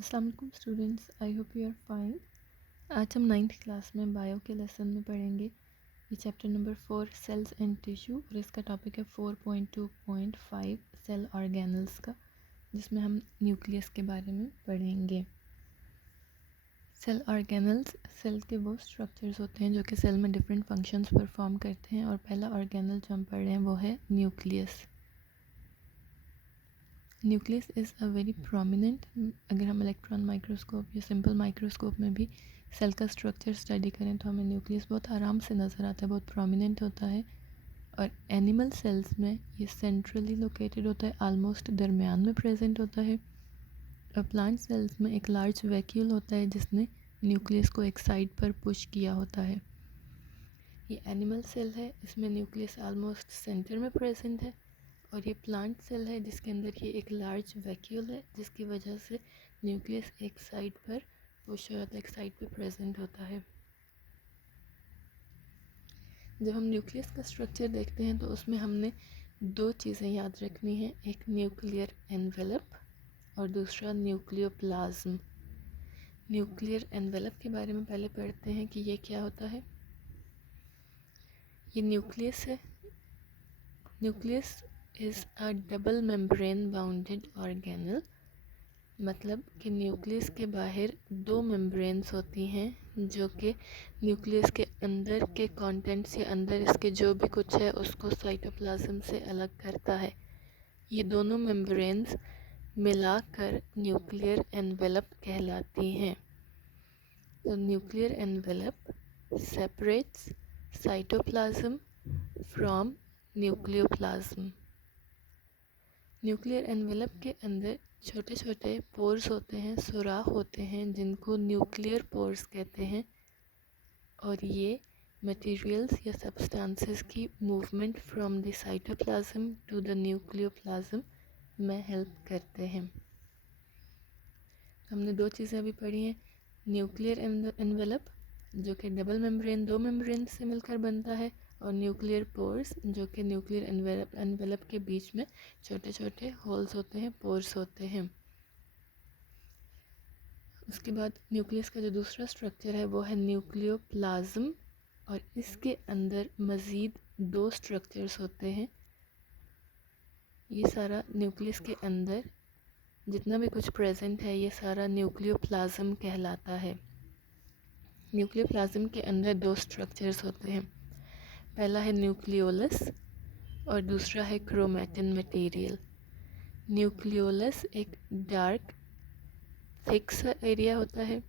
अस्सलाम वालेकुम students, I hope you are fine. आज हम 9th क्लास में बायो के लेसन में पढ़ेंगे। ये chapter number 4 cells and tissue और इसका टॉपिक है 4.2.5 सेल ऑर्गेनल्स का, जिसमें हम न्यूक्लियस के बारे में पढ़ेंगे। सेल ऑर्गेनल्स सेल के वो स्ट्रक्चर्स होते हैं जो कि सेल में डिफरेंट फंक्शंस परफॉर्म करते हैं, और पहला ऑर्गेनल जो हम पढ़ रहे हैं वो है nucleus. Nucleus is a very prominent, अगर हम इलेक्ट्रॉन माइक्रोस्कोप या सिंपल माइक्रोस्कोप में भी सेल का स्ट्रक्चर स्टडी करें तो हमें न्यूक्लियस बहुत आराम से नज़र आता है, बहुत प्रोमिनेंट होता है। और एनिमल सेल्स में ये सेंट्रली लोकेटेड होता है, आलमोस्ट दरमियान में प्रेजेंट होता है। और प्लांट सेल्स में एक लार्ज वैक्यूल होता है जिसने न्यूक्लियस को एक साइड पर पुश किया होता है। ये एनिमल सेल है, इसमें न्यूक्लियस आलमोस्ट सेंटर में प्रेजेंट है। और ये प्लांट सेल है जिसके अंदर ये एक लार्ज वैक्यूल है, जिसकी वजह से न्यूक्लियस एक साइड पर पुश हो जाता है, एक साइड पे प्रेजेंट होता है। जब हम न्यूक्लियस का स्ट्रक्चर देखते हैं तो उसमें हमने दो चीज़ें याद रखनी है, एक न्यूक्लियर एनवेलप और दूसरा न्यूक्लियोप्लाज्म। न्यूक्लियर एनवेलप के बारे में पहले पढ़ते हैं कि ये क्या होता है। ये न्यूक्लियस है। Nucleus is a double membrane bounded organelle, मतलब कि न्यूक्लियस के बाहर दो मेम्ब्रेन्स होती हैं जो कि न्यूक्लियस के अंदर के कंटेंट्स या अंदर इसके जो भी कुछ है उसको साइटोप्लाज्म से अलग करता है। ये दोनों मेम्ब्रेन्स मिलाकर न्यूक्लियर एनवेलप कहलाती हैं। तो nuclear envelope separates cytoplasm from nucleoplasm. Nuclear envelope के अंदर छोटे छोटे पोर्स होते हैं, सुराख होते हैं, जिनको न्यूक्लियर पोर्स कहते हैं। और ये मटेरियल्स या सब्सटेंसेस की movement from the cytoplasm to the nucleoplasm में हेल्प करते हैं। हमने दो चीज़ें अभी पढ़ी हैं, न्यूक्लियर एनवेलप जो कि डबल मेम्ब्रेन दो मेम्ब्रेन से मिलकर बनता है, और न्यूक्लियर पोर्स जो कि न्यूक्लियर एनवेलप के बीच में छोटे छोटे होल्स होते हैं, पोर्स होते हैं। उसके बाद न्यूक्लियस का जो दूसरा स्ट्रक्चर है वो है न्यूक्लियोप्लाज्म, और इसके अंदर मज़ीद दो स्ट्रक्चर्स होते हैं। ये सारा न्यूक्लियस के अंदर जितना भी कुछ प्रेजेंट है ये सारा न्यूक्लियोप्लाज्म कहलाता है। न्यूक्लियोप्लाज्म के अंदर दो स्ट्रक्चर्स होते हैं, पहला है न्यूक्लियोलस और दूसरा है क्रोमैटिन मटेरियल। न्यूक्लियोलस एक डार्क थिक सा एरिया होता है।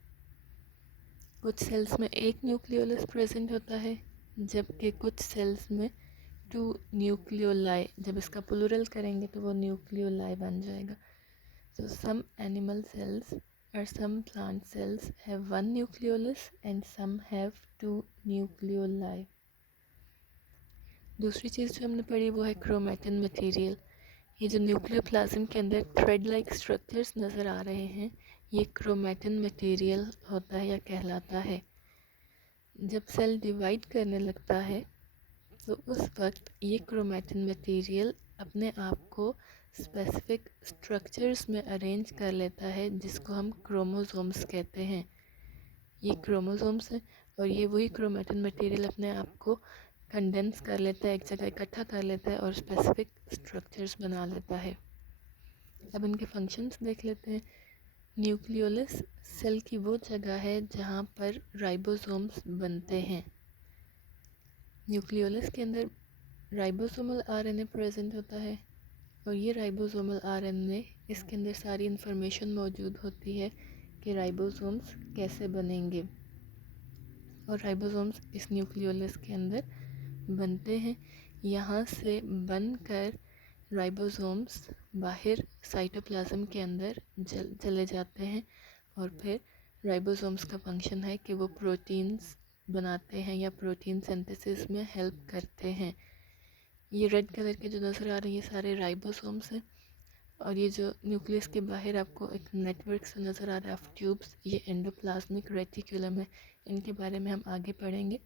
कुछ सेल्स में एक न्यूक्लियोलस प्रेजेंट होता है, जबकि कुछ सेल्स में 2 न्यूक्लियोलाई, जब इसका प्लूरल करेंगे तो वो न्यूक्लियोलाई बन जाएगा। So some animal cells or some plant cells have one nucleolus and some have 2 nucleoli. दूसरी चीज़ जो हमने पढ़ी वो है क्रोमैटिन मटेरियल। ये जो न्यूक्लियोप्लाज्म के अंदर थ्रेड लाइक स्ट्रक्चर्स नज़र आ रहे हैं, ये क्रोमैटिन मटेरियल होता है या कहलाता है। जब सेल डिवाइड करने लगता है तो उस वक्त ये क्रोमैटिन मटेरियल अपने आप को स्पेसिफिक स्ट्रक्चर्स में अरेंज कर लेता है, जिसको हम क्रोमोसोम्स कहते हैं। ये क्रोमोसोम्स हैं और ये वही क्रोमैटिन मटेरियल अपने आप को कंडेंस कर लेता है, एक जगह इकट्ठा कर लेता है और स्पेसिफिक स्ट्रक्चर्स बना लेता है। अब इनके फंक्शंस देख लेते हैं। न्यूक्लियोलस सेल की वो जगह है जहाँ पर राइबोसोम्स बनते हैं। न्यूक्लियोलस के अंदर राइबोसोमल आरएनए प्रेजेंट होता है, और ये राइबोसोमल आरएनए इसके अंदर सारी इन्फॉर्मेशन मौजूद होती है कि राइबोसोम्स कैसे बनेंगे। और राइबोसोम्स इस न्यूक्लियोलस के अंदर बनते हैं। यहाँ से बनकर राइबोसोम्स बाहर साइटोप्लाज्म के अंदर चले जाते हैं, और फिर राइबोसोम्स का फंक्शन है कि वो प्रोटीन्स बनाते हैं या प्रोटीन सिंथेसिस में हेल्प करते हैं। ये रेड कलर के जो नज़र आ रहे हैं ये सारे राइबोसोम्स हैं, और ये जो न्यूक्लियस के बाहर आपको एक नेटवर्क से नज़र आ रहा है ऑफ ट्यूब्स, ये एंडोप्लाज्मिक रेटिकुलम है। इनके बारे में हम आगे पढ़ेंगे।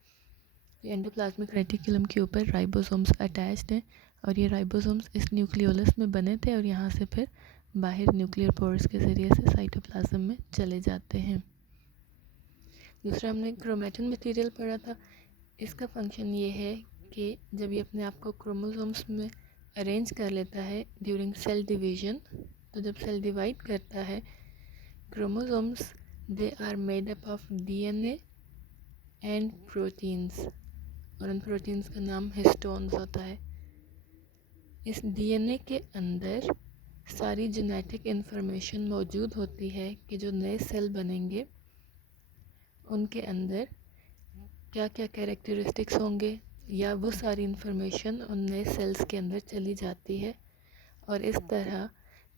ये एंडोप्लाज्मिक रेटिकुलम के ऊपर राइबोसोम्स अटैच्ड हैं, और ये राइबोसोम्स इस न्यूक्लियोलस में बने थे और यहाँ से फिर बाहर न्यूक्लियर पोर्स के ज़रिए से साइटोप्लाज्म में चले जाते हैं। दूसरा हमने क्रोमैटिन मटेरियल पढ़ा था। इसका फंक्शन ये है कि जब ये अपने आप को क्रोमोसोम्स में अरेंज कर लेता है ड्यूरिंग सेल डिवीजन, तो जब सेल डिवाइड करता है chromosomes they are made up of DNA and proteins, और उन प्रोटीन्स का नाम हिस्टोन्स होता है। इस डीएनए के अंदर सारी जेनेटिक इन्फॉर्मेशन मौजूद होती है कि जो नए सेल बनेंगे उनके अंदर क्या क्या कैरेक्टरिस्टिक्स होंगे, या वो सारी इन्फॉर्मेशन उन नए सेल्स के अंदर चली जाती है, और इस तरह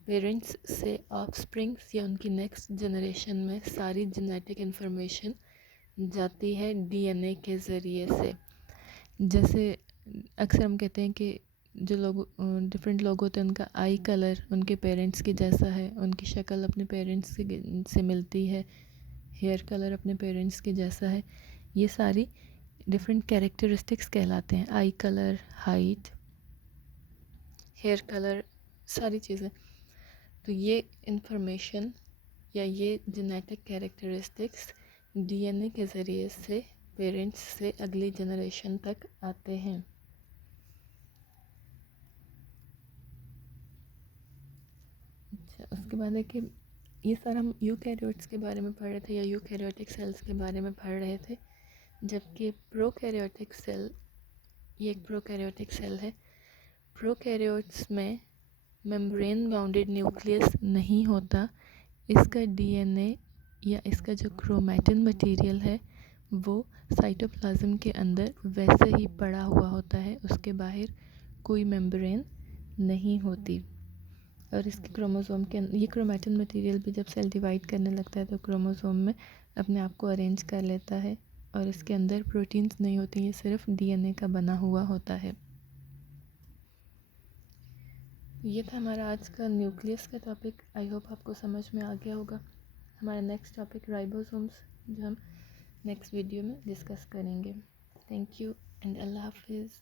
पेरेंट्स से ऑफस्प्रिंग्स या उनकी नेक्स्ट जनरेशन में सारी जेनेटिक इन्फॉर्मेशन जाती है डीएनए के ज़रिए से। जैसे अक्सर हम कहते हैं कि जो लोग डिफरेंट लोग होते हैं उनका आई कलर उनके पेरेंट्स के जैसा है, उनकी शक्ल अपने पेरेंट्स से मिलती है, हेयर कलर अपने पेरेंट्स के जैसा है। ये सारी डिफरेंट कैरेक्टरिस्टिक्स कहलाते हैं, eye colour, height, hair colour, सारी चीज़ें। तो ये इंफॉर्मेशन या ये जेनेटिक कैरेक्टरिस्टिक्स डीएनए के ज़रिए से पेरेंट्स से अगली जनरेशन तक आते हैं। अच्छा, उसके बाद है कि ये सारा हम यूकैरियोट्स के बारे में पढ़ रहे थे या यूकैरियोटिक सेल्स के बारे में पढ़ रहे थे, जबकि प्रोकैरियोटिक सेल, ये एक प्रोकैरियोटिक सेल है। प्रोकैरियोट्स में मेम्ब्रेन बाउंडेड न्यूक्लियस नहीं होता। इसका डीएनए या इसका जो क्रोमैटिन मटेरियल है वो साइटोप्लाज्म के अंदर वैसे ही पड़ा हुआ होता है, उसके बाहर कोई मेम्ब्रेन नहीं होती। और इसके क्रोमोसोम के ये क्रोमैटिन मटेरियल भी जब सेल डिवाइड करने लगता है तो क्रोमोसोम में अपने आप को अरेंज कर लेता है, और इसके अंदर प्रोटीन्स नहीं होती, ये सिर्फ डीएनए का बना हुआ होता है। ये था हमारा आज का न्यूक्लियस का टॉपिक। आई होप आपको समझ में आ गया होगा। हमारा नेक्स्ट टॉपिक राइबोसोम्स, जो हम नेक्स्ट वीडियो में डिस्कस करेंगे। थैंक यू एंड अल्लाह हाफिज़।